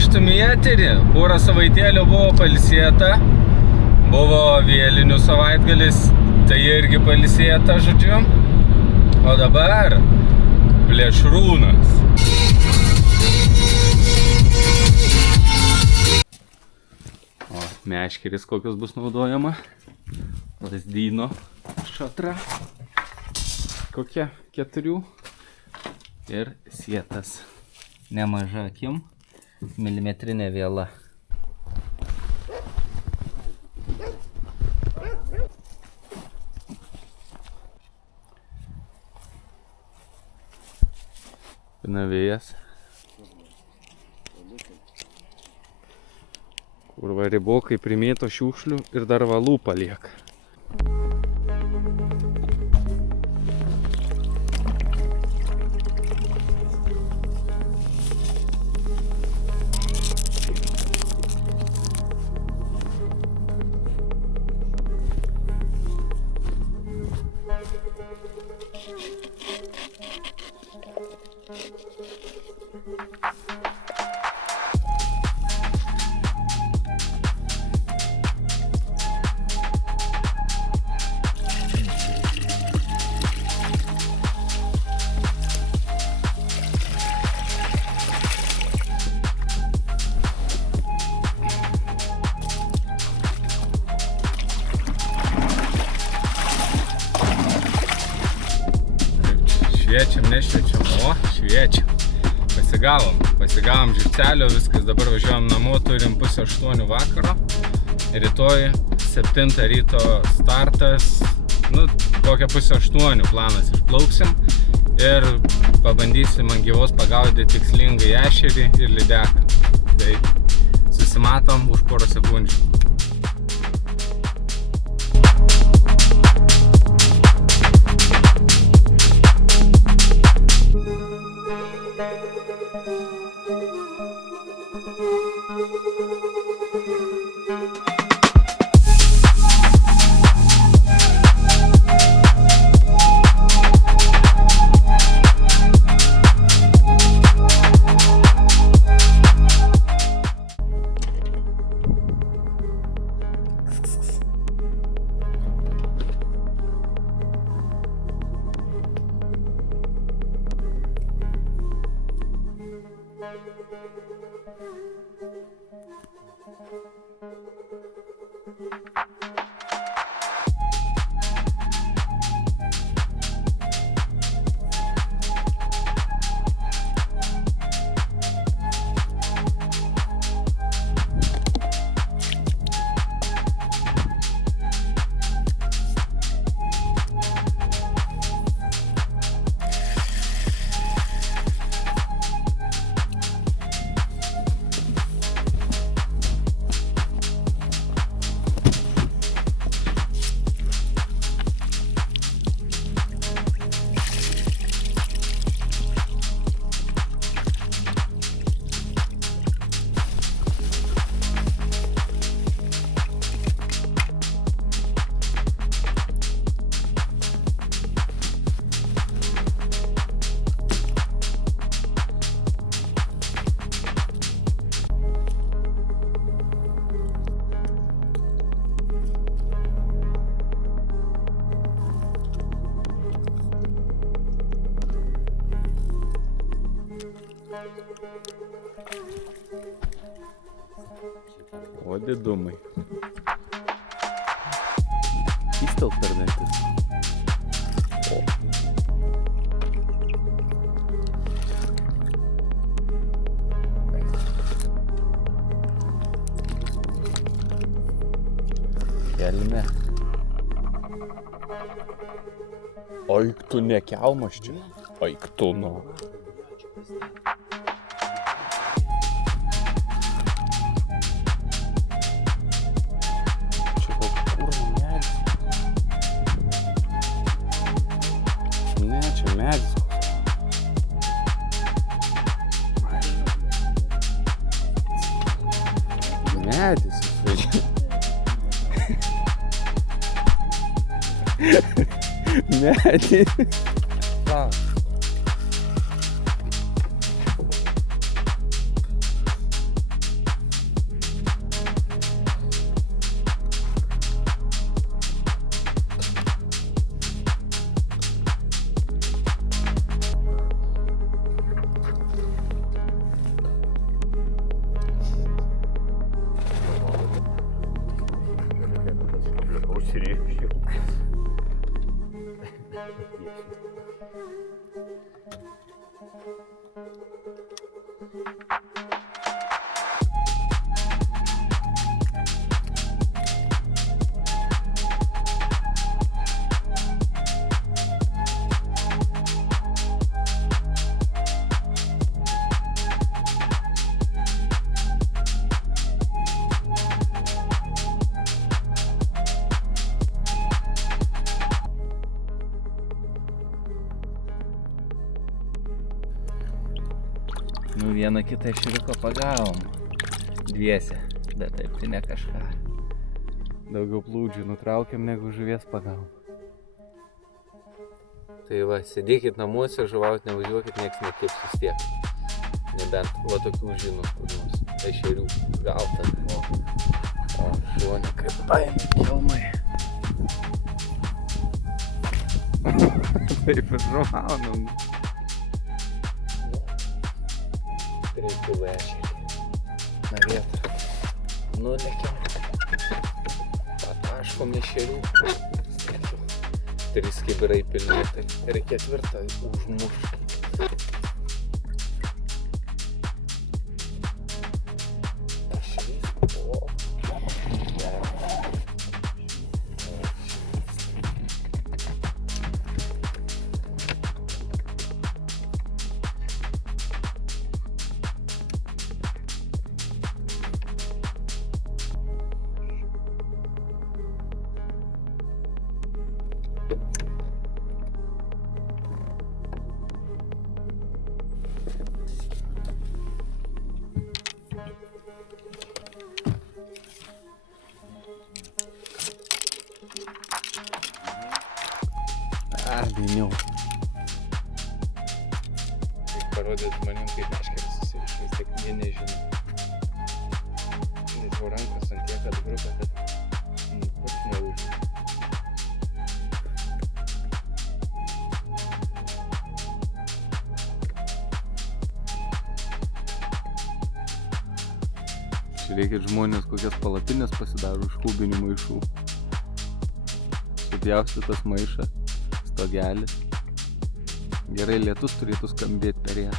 grįžtum į eterį. Porą savaitėlių buvo pailsėta. Buvo vėlinių savaitgalis, tai irgi pailsėta, žodžiu. O dabar plėšrūnas. O meškeris kokios bus naudojama. Lazdyno šatra. Kokia 4. Ir sietas. Nemaža akim. Milimetrinė viela. Pinavėjas. Kur va ribokai primėto šiukšlių ir dar valų palieka. Šviečiam, nešviečiam, o šviečiam. Pasigavom žircelio, viskas, dabar važiuojam namo, turim 7:30 vakaro. Rytoj 7 ryto startas, kokią 7:30 planas išplauksim ir pabandysim ant gyvos pagaudyti tikslingai ešerį ir lydeką. Tai susimatom už porą sekundžių. O didumai. Įstelk per dantis. O. Kelme. Oik tu nekelmas čia. Oik tu, nu. Medis. Medis. išrėkščiau. Nu, vieną kitą ešeriuką pagavom. Dviese, bet taip tai ne kažką. Daugiau plūdžių nutraukiam, negu žuvies pagavom. Tai va, sėdėkit namuose, žuvaut nevažiuokit, nieks nekėps vis tiek. Nebent, va tokių žinų, kur nors ešerių gauta. O šuonė kaip paėmė kelmai. Taip ir žuvaunam. 3 kilo ešerį. Na vietą. Nulėkiam. Pataškom ešerių. 3 kibirai pilni, tai ir 4 užmušti. Dainiau. Kaip parodėt žmonėm, kaip meškeris susiriša, vis tiek jie nežino. Žinau, rankos ant tiek atbruka, kad pats neužina. Žiūrėkit, žmonės kokias palapinės pasidaro iš kubinių maišų. Supjaustytas maišas. Stogelis. Gerai lietus turėtų skambėti per ją.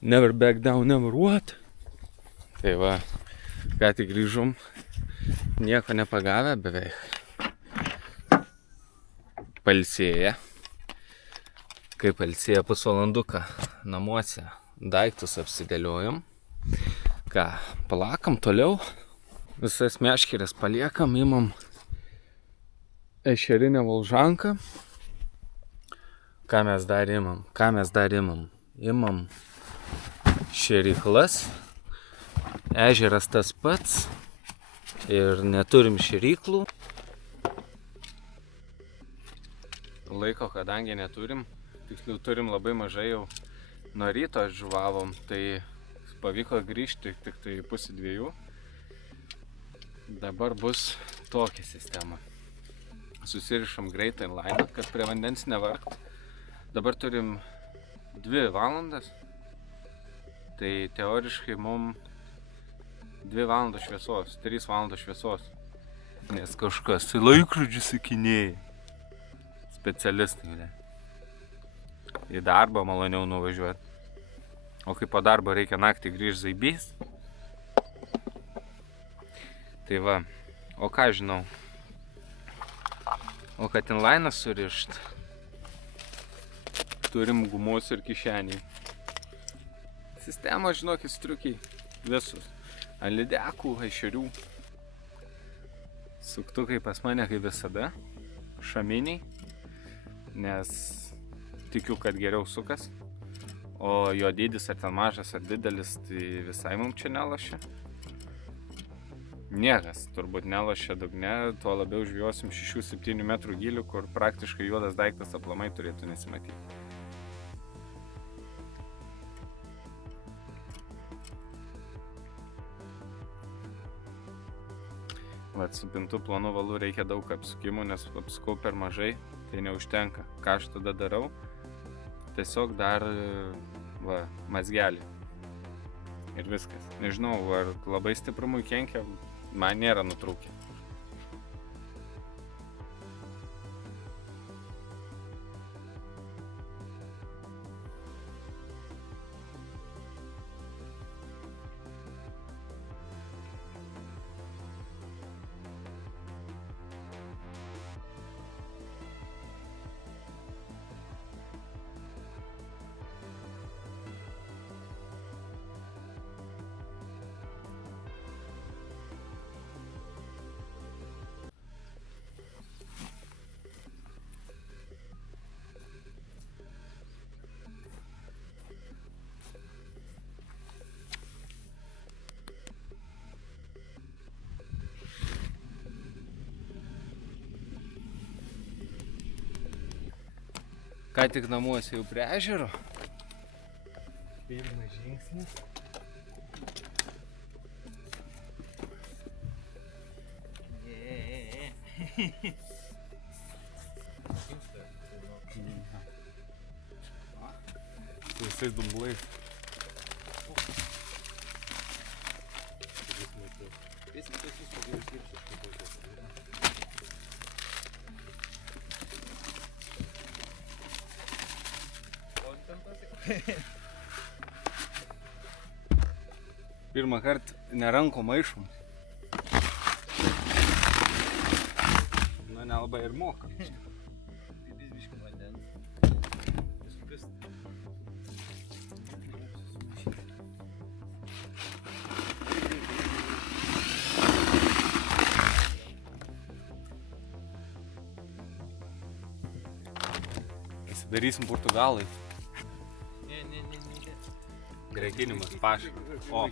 Never back down, never what? Tai va, ką tik grįžom. Nieko nepagavę beveik. Pailsėję. Kaip pailsėję pusvalanduką namuose. Daiktus apsidėliojom. Ką, palakam toliau. Visas meškeres paliekam, imam ešerinę volžanką. Ką mes dar imam? Imam šėryklas. Ežeras tas pats. Ir neturim šėryklų. Laiko, kadangi neturim, tiksliau turim labai mažai jau nuo ryto žuvavom, tai pavyko grįžti tik tai 1:30. Dabar bus tokia sistema. Susirišam greitą inliną, kad prie vandens nevargt. Dabar turim 2 valandas, tai teoriškai mums 2 valandos šviesos, 3 valandos šviesos. Nes kažkas tai laikrodžius įkinėja. Specialistai, ne. Į darbą maloniau nuvažiuoti. O kai po darbo reikia naktį grįžti zaibys. Tai va, o ką žinau. O kad inliną surišt, turim gumos ir kišenį. Sistema, žinokit, striukiai visus. Ant lydekų, ešerių. Suktukai pas mane kaip visada. Šaminiai. Nes tikiu, kad geriau sukas. O jo dydis ar ten mažas ar didelis, tai visai mums čia nelašia. Niekas turbūt nelašia dugne, tuo labiau žvėjosim 6-7 metrų gilių, kur praktiškai juodas daiktas aplamai turėtų nesimatyti. Vat su pintų plonu valu reikia daug apsukimų, nes apsukau per mažai, tai neužtenka. Ką aš tada darau? Tiesiog dar mazgelį. Ir viskas. Nežinau, ar labai stiprumui kenkia, man nėra nutrūkę. Ką tik namuose jau prie ežero. Pirmas žingsnis. Su visais dumblais. Pirmą kartą neranko maišom. Na, nelabai ir moka. Bizbiškį vandens. Viskupist. Pasidarysim Portugalai. Ne. Gretinimas, pašai. O.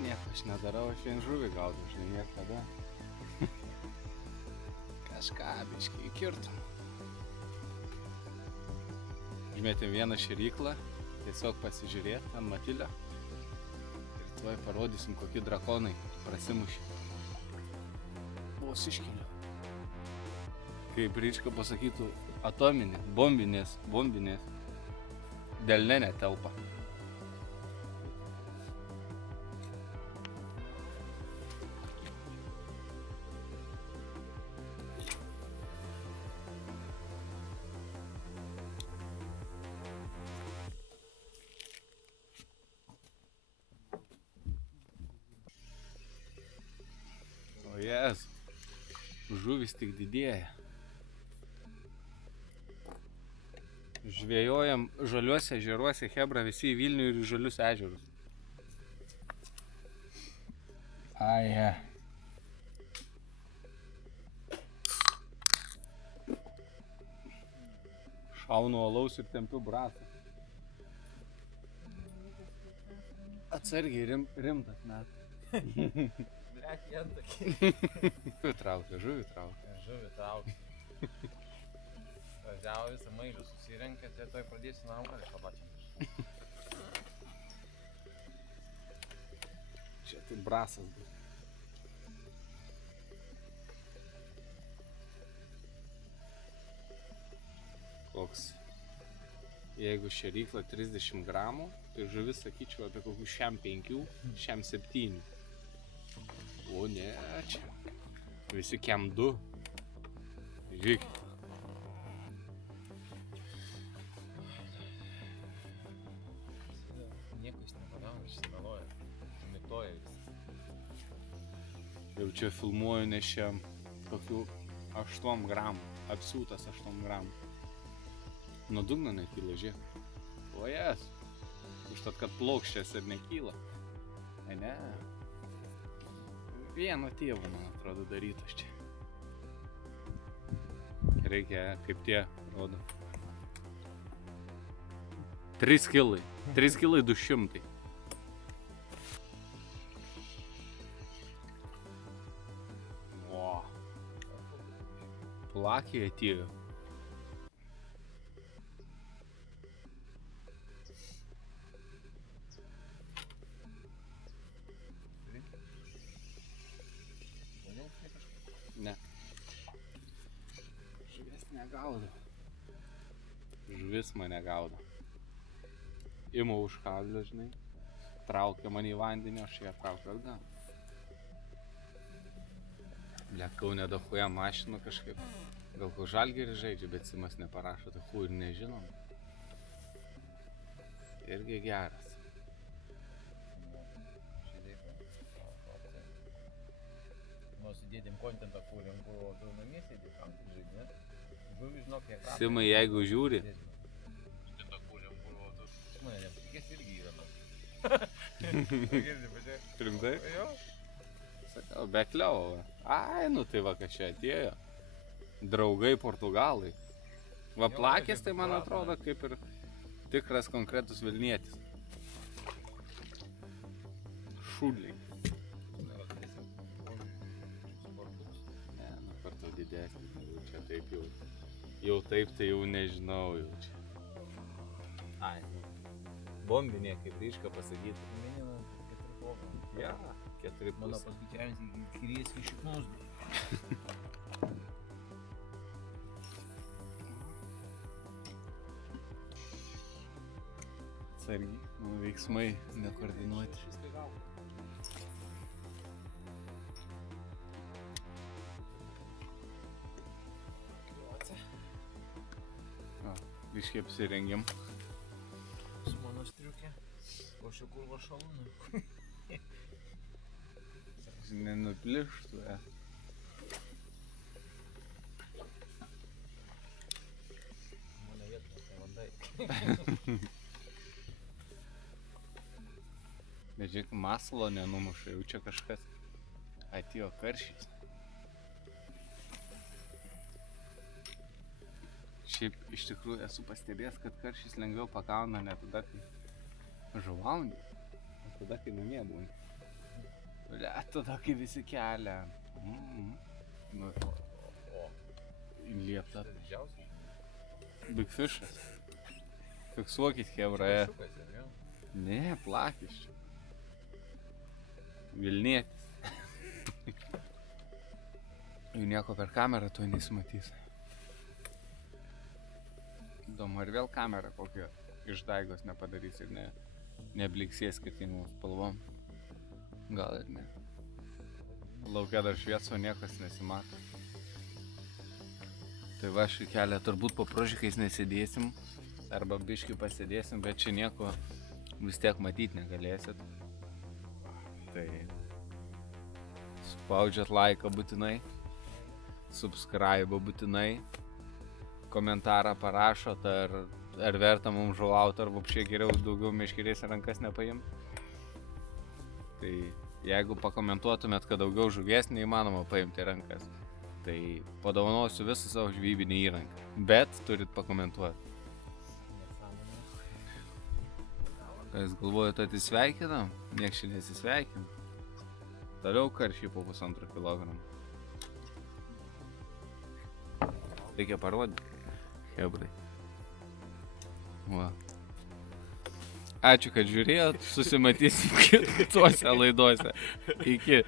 Nieko aš nedarau, aš vien žuvį gaudau, žinai, niekada. Kažką biškai įkirtum. Užmėtėm vieną šėryklą, tiesiog pasižiūrėti ant matilio. Ir tuoj parodysim, kokie drakonai prasimušė. Bosiškinio. Kaip Ryčka pasakytų, atominės, bombinės. Delne netelpa. O jes, žuvis tik didėja. Žvejojam žaliuose ežeruose, chebra, visi į Vilnių ir į žalius ežerus. Aje. Šaunu alaus ir tempiu bratą. Atsargiai, rimtas net. Blek, jantokį. Žuvį traukia. Žuvį traukia. Važiavo visą maižą susirenka, tai toj pradėsiu normaliai pabačiam. Čia tai brasas bus. Koks, jeigu šėrykla 30 gramų, tai žuvis sakyčiau apie kokių šiam 5, šiam 7. O ne, čia. Visi kem 2. Žiūrėkit. Nieko jis nepadaro, išsimeluoja. Imituoja visą. Jau čia filmuoju, nes čia kokių 8 gramų. Apsiūtas 8 gramų. Nuo dugno nekyla, žiūrėk. O jas. Užtat, kad plokščias ir nekyla. Ne. Vieno tėvo, man atrodo, darytas čia. Reikia, kaip tie rodo. 3 kilai. 3 kilai 200. Slovakija atėjo. Ne. Žuvis negaudo. Žuvis mane gaudo. Imu už kablio, žinai. Traukia mane į vandenį, aš ją traukiu atgal. Kaune dahuja mašinų kažkaip. Gal ko Žalgirį žaidžia, bet Simas neparašo, tai ir nežinom. Irgi geras. Sudėdėm kontentą, kuriam buvo daug namie sėdė, kam tai žaidė. Žuvį žinok, kiek ratą. Simai, jeigu žiūri. Kontentą, kuriam buvo daug. Mane nepatikės irgi yra daug. Girdi, pažiūrėk. Rimtai? Jo. Sakau, bet liau. Ai, nu tai va, kas čia atėjo. Draugai portugalai. Va plakės, tai man atrodo kaip ir tikras konkretus Vilnietis. Šūdliai. Didesnis, jau čia taip jau taip tai jau nežinau jau čia. Ai, bombinė, kaip ryška pasakyti. Minimum 4 kovą. Ja, 4 Mano pusė. paskaičiavimas iki Kirieskių šiknus. Atsargiai, veiksmai nekoordinuoti. Biškiai apsirengėm. Su mano striukė. O šio kurva šalūnų. Nenuplištų, Mano vietą, tai vandai. Bet žiūrėk, masalo nenumuša, jau čia kažkas atėjo karšys. Šiaip iš tikrųjų esu pastebėjęs, kad karšys lengviau pagauna ne tada, kai žuvauni, o tada, kai namie būni. Tada, kai visi kelia. Nu, liepta. Didžiausiai. Big Fishas. Fiksuokit, hebra. Ne, plakis čia. Vilnietis. Jau nieko per kamerą to nesimatys. Įdomu, ar vėl kamera kokią iš daigos nepadarys ir nebliksės skirtingom spalvom. Gal ir ne. Laukia dar švieso, niekas nesimato. Tai va, šį kelią turbūt po prožikais nesėdėsim, arba biškį pasėdėsim, bet čia nieko vis tiek matyti negalėsit. Tai spaudžiat laiką būtinai, subscribe būtinai, komentarą parašot, ar verta mums žuvauti, ar vapšė geriau daugiau meškerės rankas nepaimt. Tai jeigu pakomentuotumėt, kad daugiau žuvies neįmanoma paimti rankas, tai padovanosiu visą savo žvejybinį įrankį. Bet turit pakomentuoti. Kas galvojate, atsisveikinam? Nieks čia nesisveikin. Toliau karšiai po 1,5 kilogramų. Reikia parodyti. Hebrai. Va. Ačiū, kad žiūrėjot. Susimatysim kitose laidose. Iki.